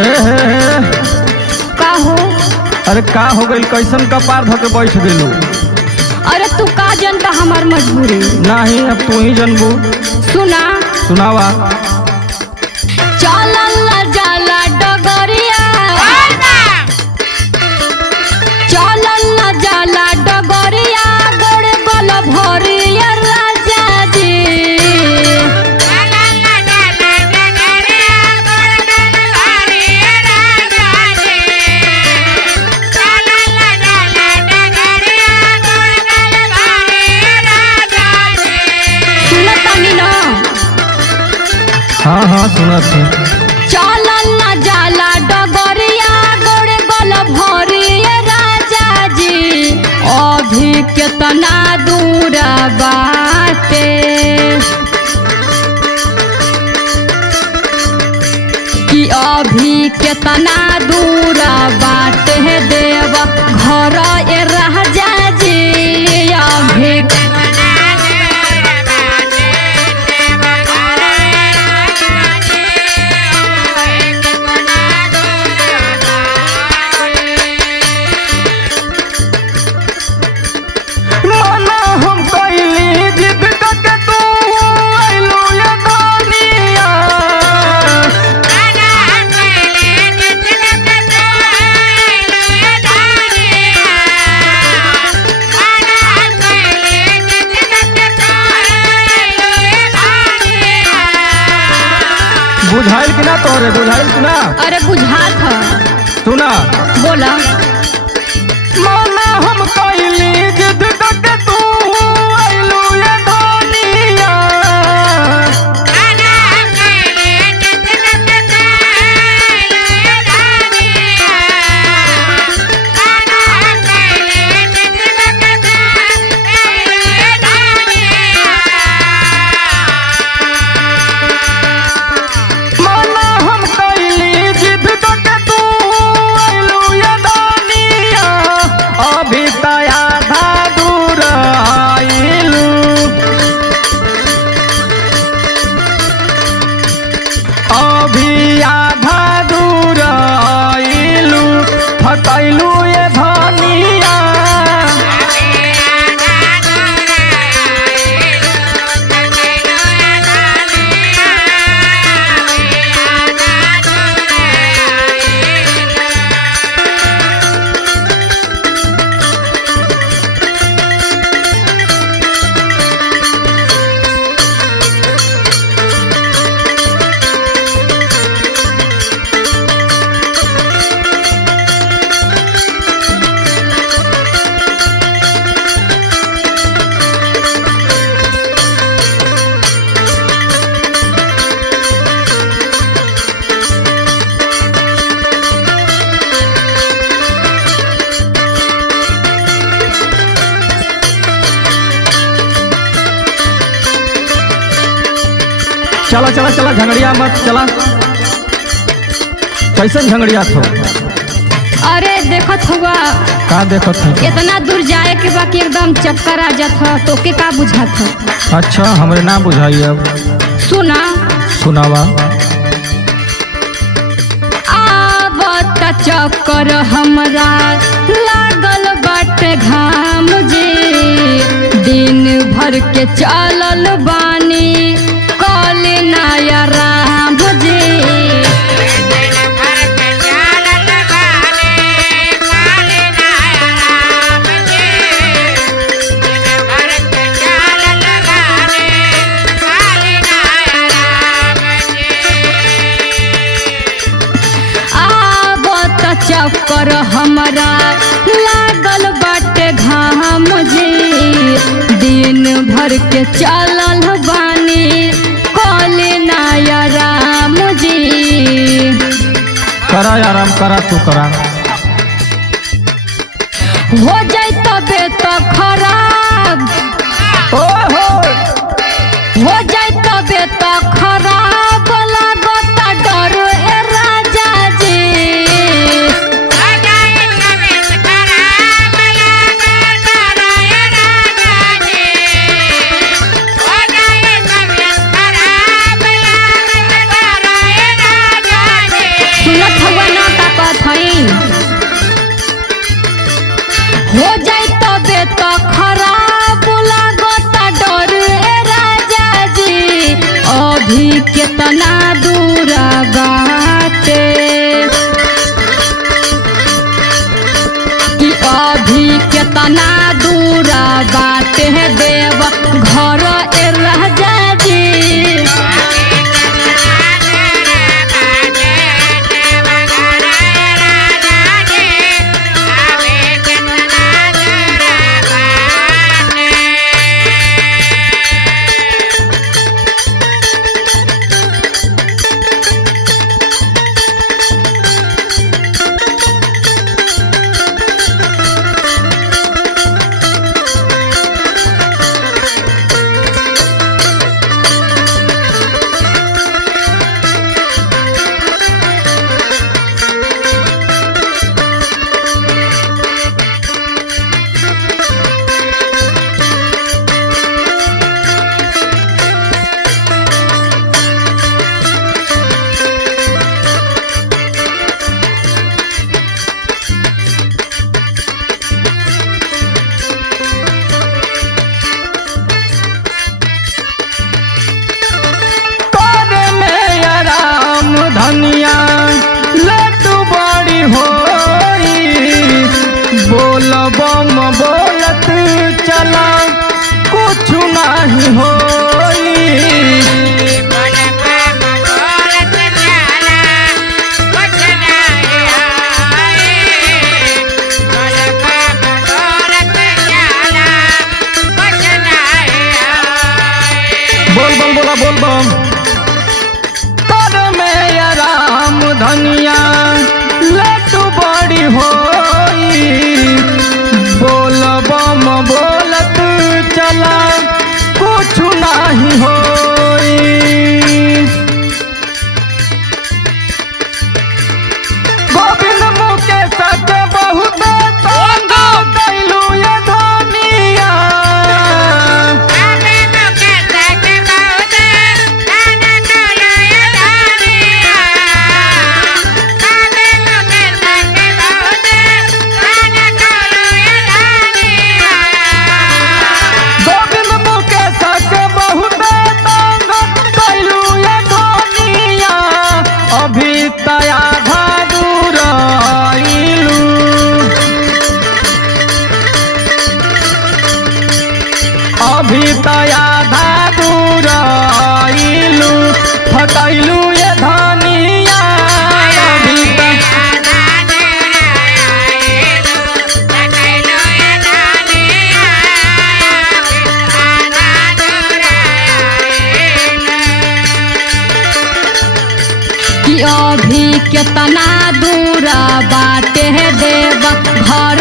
हे का हो? अरे का हो गई? कैसन कपार धो के बैठ गेलू? अरे तू का जनता हमार मजबूरी? नहीं, अब तू ही जनबू। सुना सुनावा। चलल जाला डगरिया, चलल जाला डगरिया, गोड़ गल भरिया राजा जी। सुनतानी ना? हाँ हाँ सुनत है। चलल जाला डगरिया, गोड़ गल भरिया राजा जी। अभी केतना दूर बाटे, कि अभी केतना दूर बाटे देव घर ए राजा जी। अभी माना हम कैली जिद करके तू आइलू ये दुनिया। बुझाइल कि ना तोरे? बुझाइल कि ना? अरे बुझात ह। सुना। बोला। माना हम कैली जिद करके तू आइलू ये दुनिया। माना हम कैली जिद करके तू आइलू ये दुनिया। अभी तो आधा दूर आइलू, अभी आधा दूर आइलू, थकैलू ये धनिया। चला चला चला, झगड़िया मत चला। कैसन झगड़िया थो? अरे देखत हुआ का देखत है? इतना दूर जाए के बाकी एकदम चक्कर आ जात ह। तोके का बुझात ह? अच्छा हमरे ना बुझाई। अब सुना। सुनावा। आवत चक्कर हमरा लागल बाटे घाम जी। दिन भर के चलल बानी कल नया राम जी। आवत चक्कर हमरा लागल बाटे घाम जी। दिन भर के चलल बानी कल नया राम जी। करा आराम करा, तू करा। हो जाए तबे तो खराब, ओहो हो जाए तबे तो खराब लागता डर ए राजा जी। सुनत अभी कितना दूर बाटे, कि अभी कितना दूर बाटे देव घर ए राजा जी। धनिया लड्डू बड़ी होई, बोल बम बोलत चला कुछ नहीं होई। बोल बम बोला बोल बम धनिया लड्डू बड़ी होई, बोल बम बोलत चला कुछ नहीं होई। गोविंद मुकेश के बहुत तंग कैलू ये धनिया, अभी तया दूर आइलू फटैलू ये धनिया। अभी कि अभी कितना दूर बाटे देव घर